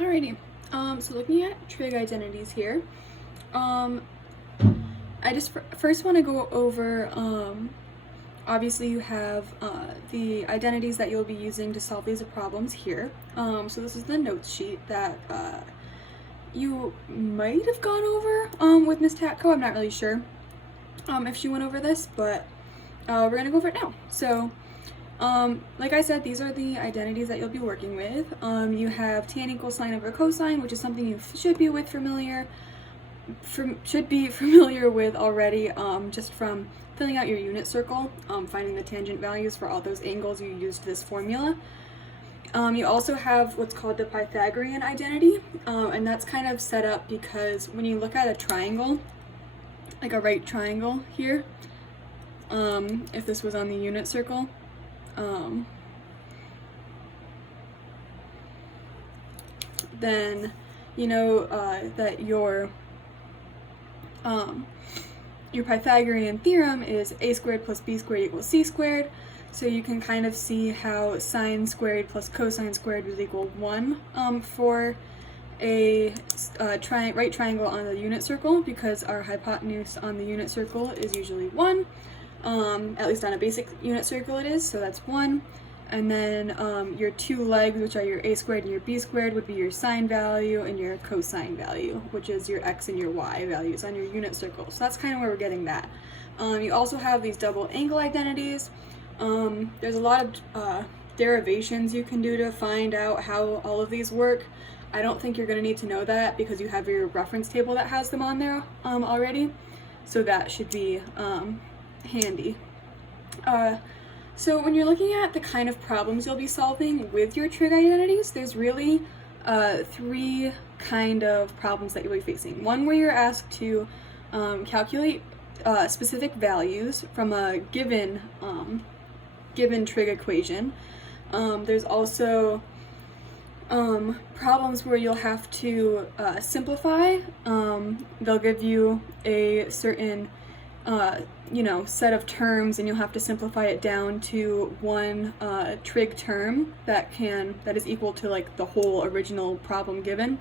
Alrighty, so looking at trig identities here, I just first want to go over, obviously you have the identities that you'll be using to solve these problems here. So this is the notes sheet that you might have gone over with Miss Tatko. I'm not really sure if she went over this, but we're going to go over it now. So like I said, these are the identities that you'll be working with. You have tan equals sine over cosine, which is something you should be familiar with already, just from filling out your unit circle, finding the tangent values for all those angles you used this formula. You also have what's called the Pythagorean identity, and that's kind of set up because when you look at a triangle, like a right triangle here, if this was on the unit circle, then you know that your Pythagorean theorem is a squared plus b squared equals c squared. So you can kind of see how sine squared plus cosine squared would equal 1 for a right triangle on the unit circle, because our hypotenuse on the unit circle is usually 1. At least on a basic unit circle it is, so that's 1. And then your two legs, which are your a squared and your b squared, would be your sine value and your cosine value, which is your x and your y values on your unit circle. So that's kind of where we're getting that. You also have these double angle identities. There's a lot of derivations you can do to find out how all of these work. I don't think you're going to need to know that because you have your reference table that has them on there already. So that should be handy. So when you're looking at the kind of problems you'll be solving with your trig identities, there's really 3 kind of problems that you'll be facing. One where you're asked to calculate specific values from a given trig equation. There's also problems where you'll have to simplify. They'll give you a certain set of terms, and you'll have to simplify it down to one trig term that is equal to like the whole original problem given.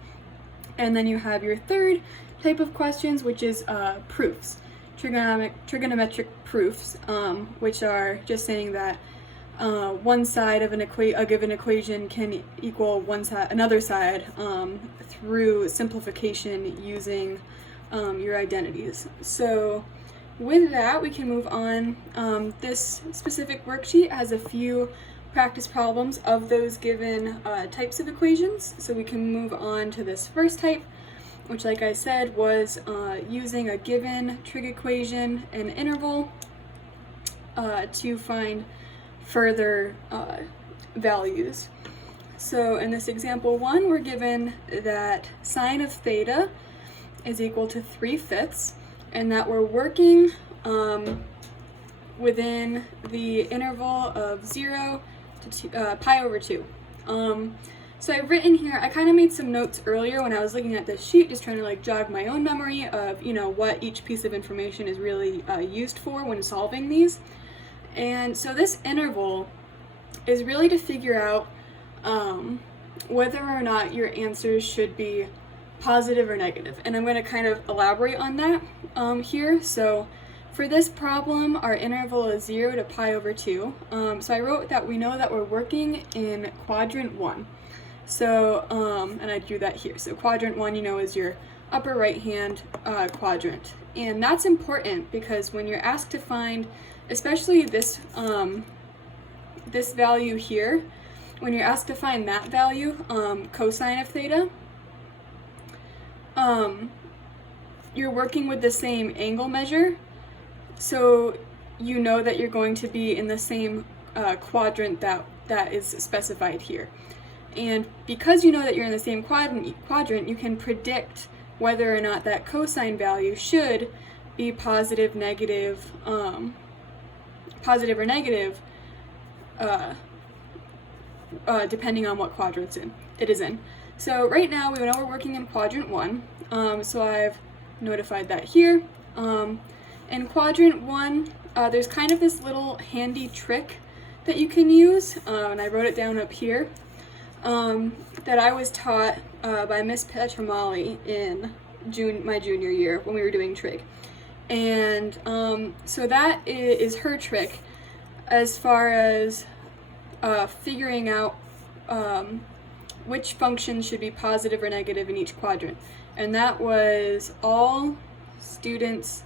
And then you have your third type of questions, which is proofs, trigonometric proofs, which are just saying that one side of a given equation can equal another side through simplification using your identities. So with that, we can move on. This specific worksheet has a few practice problems of those given types of equations. So we can move on to this first type, which, like I said, was using a given trig equation and interval to find further values. So in this example 1, we're given that sine of theta is equal to 3/5, and that we're working within the interval of 0 to pi over 2. So I've written here, I kind of made some notes earlier when I was looking at this sheet, just trying to like jog my own memory of what each piece of information is really used for when solving these. And so this interval is really to figure out whether or not your answers should be positive or negative. And I'm going to kind of elaborate on that here. So for this problem, our interval is 0 to pi over 2. So I wrote that we know that we're working in quadrant 1. So, and I drew that here. So quadrant 1, is your upper right-hand quadrant. And that's important because when you're asked to find, especially this, this value here, when you're asked to find that value, cosine of theta, you're working with the same angle measure, so you know that you're going to be in the same quadrant that is specified here. And because you know that you're in the same quadrant, you can predict whether or not that cosine value should be positive, negative, positive or negative, depending on what quadrant it is in. So right now we know we're working in quadrant 1, so I've notified that here. In quadrant 1, there's kind of this little handy trick that you can use, and I wrote it down up here. that I was taught by Miss Petramali in my junior year when we were doing trig. And so that is her trick as far as figuring out which functions should be positive or negative in each quadrant. And that was all students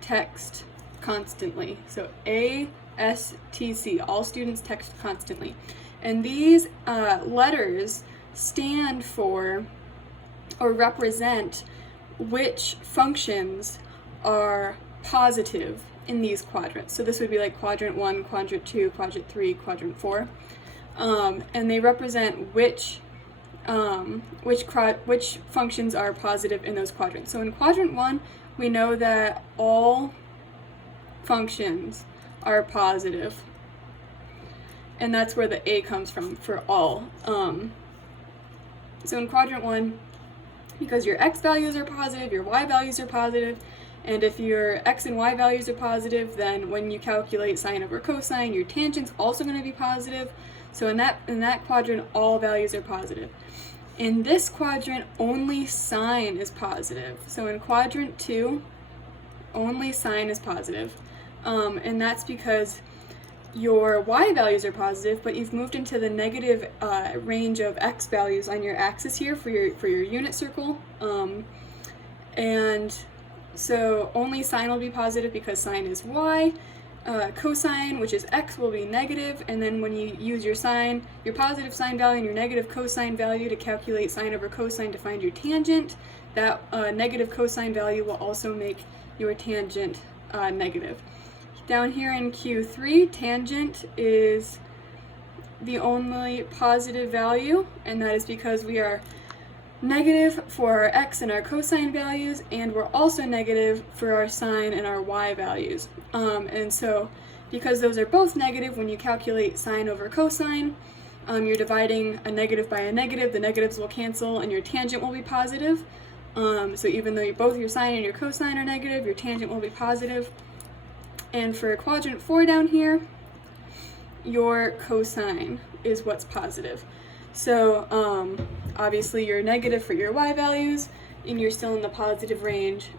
text constantly. So ASTC, all students text constantly. And these letters stand for or represent which functions are positive in these quadrants. So this would be like quadrant 1, quadrant 2, quadrant 3, quadrant 4. And they represent which functions are positive in those quadrants. So in quadrant 1, we know that all functions are positive. And that's where the A comes from for all. So in quadrant 1, because your x values are positive, your y values are positive, and if your x and y values are positive, then when you calculate sine over cosine, your tangent's also going to be positive. So in that quadrant, all values are positive. In this quadrant, only sine is positive. So in quadrant 2, only sine is positive. And that's because your y values are positive, but you've moved into the negative range of x values on your axis here for your unit circle. And so only sine will be positive because sine is y. Cosine, which is x, will be negative, and then when you use your positive sine value and your negative cosine value to calculate sine over cosine to find your tangent, that negative cosine value will also make your tangent negative. Down here in Q3, tangent is the only positive value, and that is because we are negative for our x and our cosine values, and we're also negative for our sine and our y values. And so because those are both negative, when you calculate sine over cosine, you're dividing a negative by a negative, the negatives will cancel and your tangent will be positive. So even though both your sine and your cosine are negative, your tangent will be positive. And for quadrant 4 down here, your cosine is what's positive. So obviously you're negative for your y values, and you're still in the positive range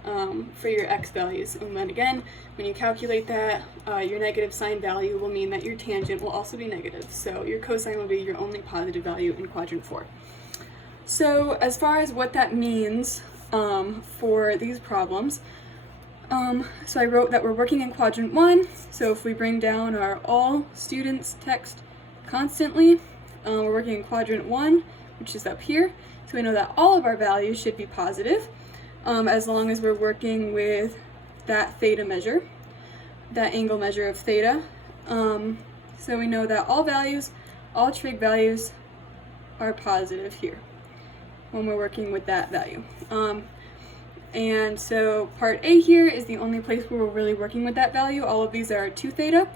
for your x values. And then again, when you calculate that, your negative sine value will mean that your tangent will also be negative. So your cosine will be your only positive value in quadrant 4. So as far as what that means for these problems, so I wrote that we're working in quadrant 1. So if we bring down our all students text constantly, we're working in quadrant 1, which is up here. So we know that all of our values should be positive as long as we're working with that theta measure, that angle measure of theta. So we know that all trig values are positive here when we're working with that value. And so part A here is the only place where we're really working with that value. All of these are 2 theta.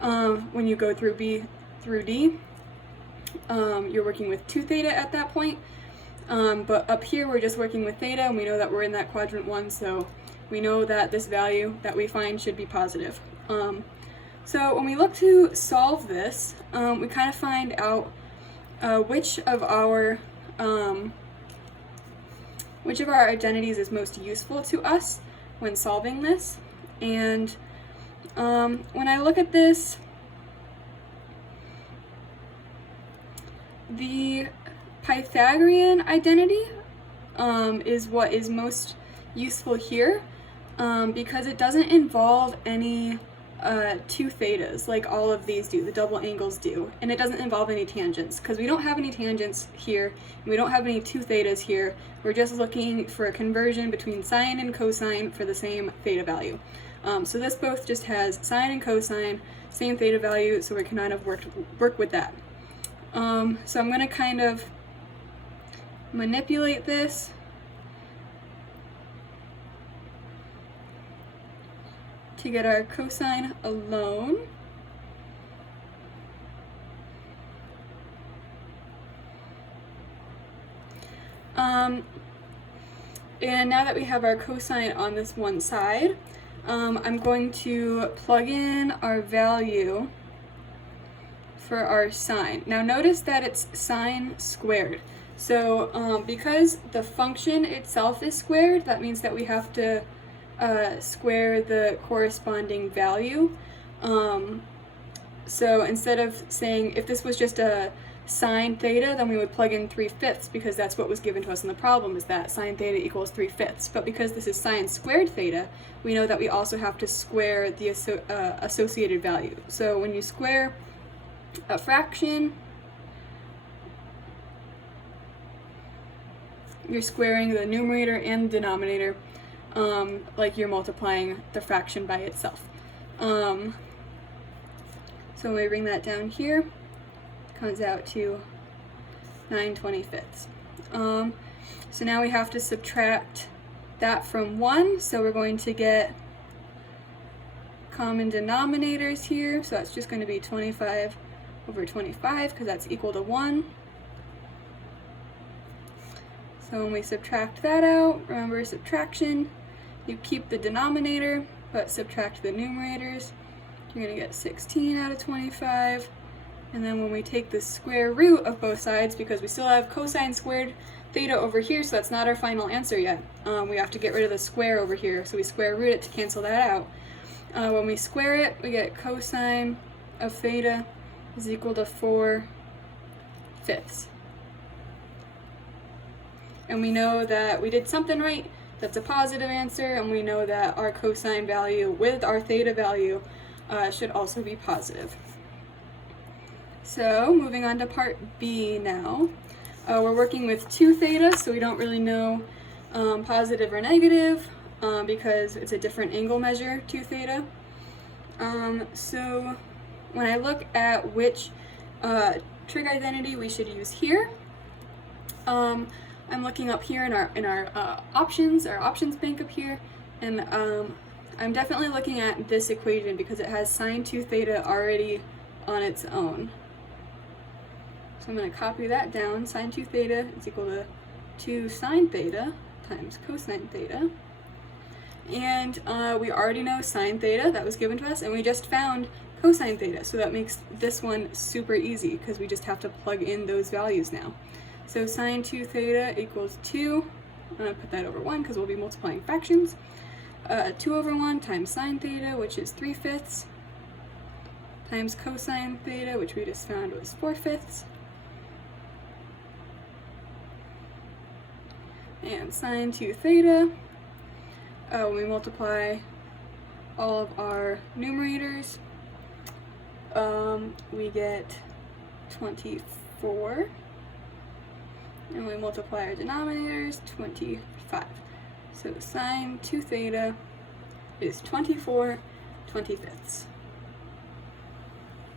When you go through B through D, you're working with 2 theta at that point. But up here we're just working with theta, and we know that we're in that quadrant 1, so we know that this value that we find should be positive. So when we look to solve this, we kind of find out which of our identities is most useful to us when solving this. And when I look at this, the Pythagorean identity is what is most useful here because it doesn't involve any 2 thetas like all of these do, the double angles do, and it doesn't involve any tangents because we don't have any tangents here and we don't have any 2 thetas here. We're just looking for a conversion between sine and cosine for the same theta value. So this both just has sine and cosine, same theta value, so we can kind of work with that. So I'm going to kind of manipulate this to get our cosine alone. And now that we have our cosine on this one side, I'm going to plug in our value for our sine. Now notice that it's sine squared. So because the function itself is squared, that means that we have to square the corresponding value. So instead of saying, if this was just a sine theta, then we would plug in 3/5 because that's what was given to us in the problem, is that sine theta equals 3/5. But because this is sine squared theta, we know that we also have to square the associated value. So when you square a fraction, you're squaring the numerator and the denominator like you're multiplying the fraction by itself. So when we bring that down here, it comes out to 9/25. So now we have to subtract that from 1, so we're going to get common denominators here, so that's just going to be 25 over 25 because that's equal to 1. So when we subtract that out, remember subtraction, you keep the denominator but subtract the numerators. You're going to get 16 out of 25. And then when we take the square root of both sides, because we still have cosine squared theta over here, so that's not our final answer yet. We have to get rid of the square over here, so we square root it to cancel that out. When we square it, we get cosine of theta is equal to 4/5. And we know that we did something right, that's a positive answer, and we know that our cosine value with our theta value should also be positive. So moving on to part B now. We're working with 2 theta, so we don't really know positive or negative because it's a different angle measure, 2 theta. So when I look at which trig identity we should use here, I'm looking up here in our options bank up here, and I'm definitely looking at this equation because it has sine 2 theta already on its own. So I'm going to copy that down. Sine 2 theta is equal to 2 sine theta times cosine theta. And we already know sine theta, that was given to us, and we just found cosine theta. So that makes this one super easy because we just have to plug in those values now. So sine 2 theta equals 2. I'm going to put that over 1 because we'll be multiplying fractions. 2 over 1 times sine theta, which is 3/5, times cosine theta, which we just found was 4/5. And sine 2 theta, when we multiply all of our numerators, we get 24. And we multiply our denominators, 25. So sine 2 theta is 24/25.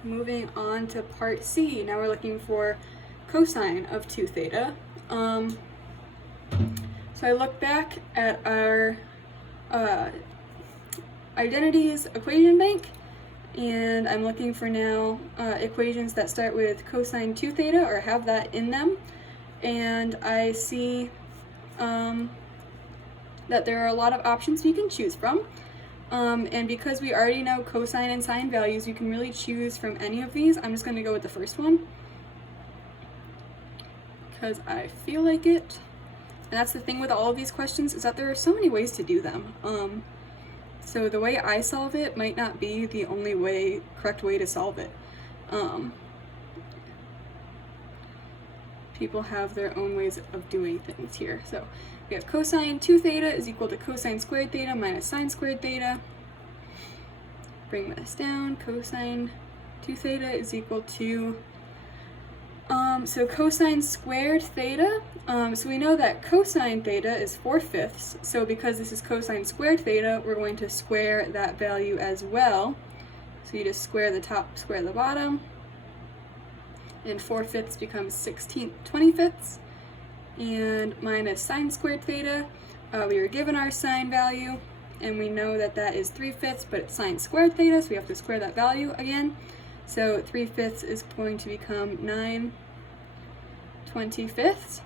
Moving on to part C, now we're looking for cosine of 2 theta. So I look back at our identities equation bank, and I'm looking for now equations that start with cosine 2 theta or have that in them. And I see that there are a lot of options we can choose from. And because we already know cosine and sine values, you can really choose from any of these. I'm just going to go with the first one because I feel like it. And that's the thing with all of these questions, is that there are so many ways to do them. So the way I solve it might not be the only correct way to solve it. People have their own ways of doing things here. So we have cosine 2 theta is equal to cosine squared theta minus sine squared theta. Bring this down. Cosine 2 theta is equal to, so cosine squared theta, so we know that cosine theta is 4/5. So because this is cosine squared theta, we're going to square that value as well. So you just square the top, square the bottom. And 4/5 becomes 16/25. And minus sine squared theta, we were given our sine value, and we know that that is 3/5, but it's sine squared theta, so we have to square that value again. So 3/5 is going to become 9/25.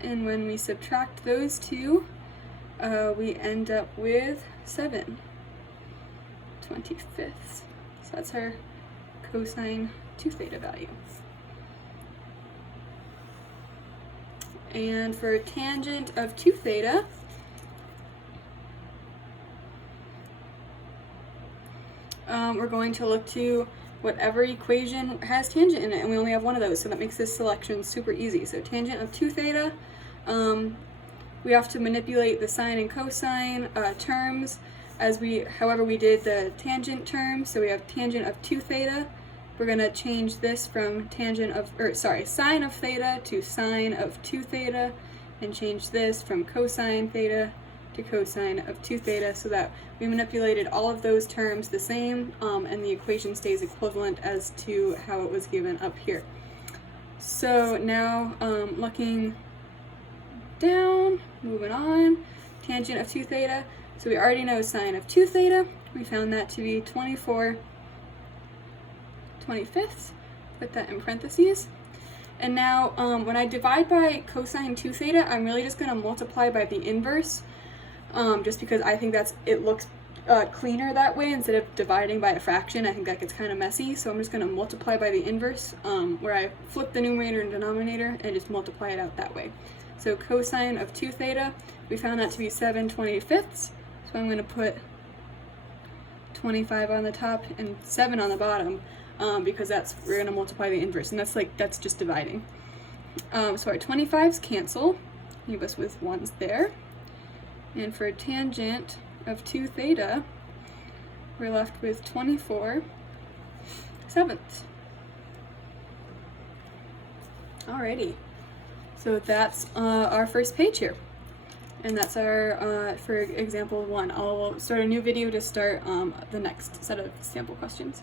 And when we subtract those two, we end up with 7/25. So that's our cosine 2 theta value. And for tangent of 2 theta, we're going to look to whatever equation has tangent in it, and we only have one of those, so that makes this selection super easy. So tangent of 2 theta, we have to manipulate the sine and cosine terms however we did the tangent term. So we have tangent of 2 theta. We're going to change this from sine of theta to sine of 2 theta, and change this from cosine theta to cosine of 2 theta, so that we manipulated all of those terms the same, and the equation stays equivalent as to how it was given up here. So now looking down, moving on, tangent of 2 theta. So we already know sine of 2 theta. We found that to be 24/25. Put that in parentheses. And now when I divide by cosine 2 theta, I'm really just going to multiply by the inverse, just because I think it looks cleaner that way instead of dividing by a fraction. I think that gets kind of messy, so I'm just going to multiply by the inverse, where I flip the numerator and denominator and just multiply it out that way. So cosine of 2 theta, we found that to be 7/25, so I'm going to put 25 on the top and 7 on the bottom, because we're going to multiply the inverse, and that's just dividing. So our 25s cancel, leave us with 1s there. And for tangent of 2 theta, we're left with 24/7. Alrighty, so that's our first page here. And that's our, for example 1. I'll start a new video to start the next set of sample questions.